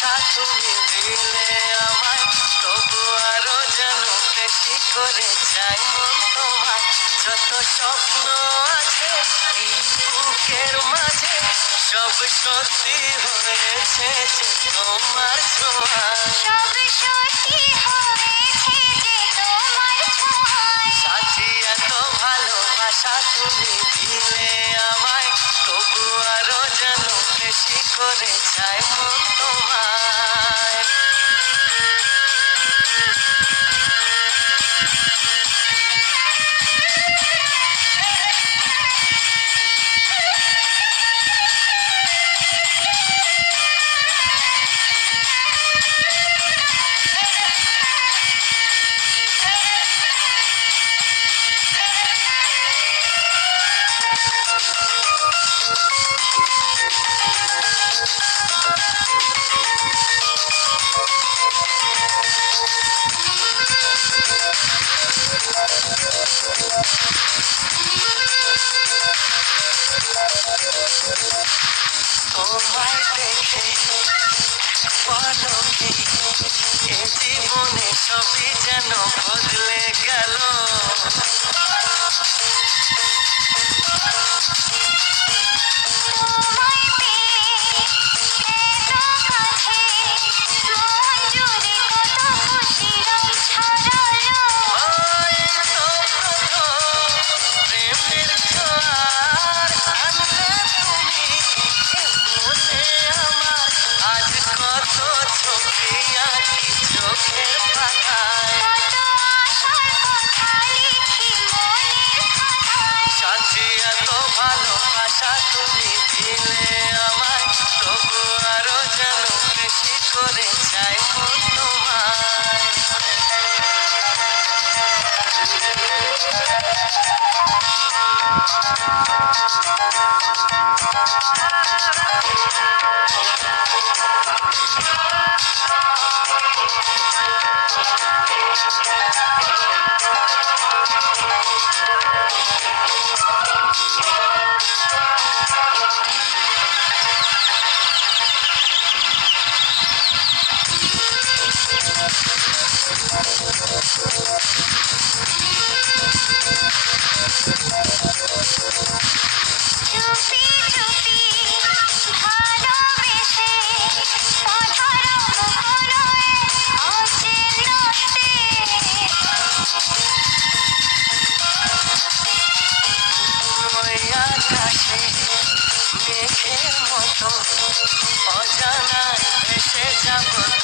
তুমি দিলে আমায় তবু আরও যেন বেশি করে চাই তোমায়। যত স্বপ্ন আছে এই বুকের মাঝে সব সত্যি হয়েছে তোমার ছোঁয়ায়। সব সত্যি হয়েছে যে তোমার ছোঁয়ায়। সাথী এত ভালোবাসা তুমি দিলে আমায় তবু আরও যেন বেশি করে চাই দেখে পলকে এ জীবনে সবই যেন বদলে গেল। Africa.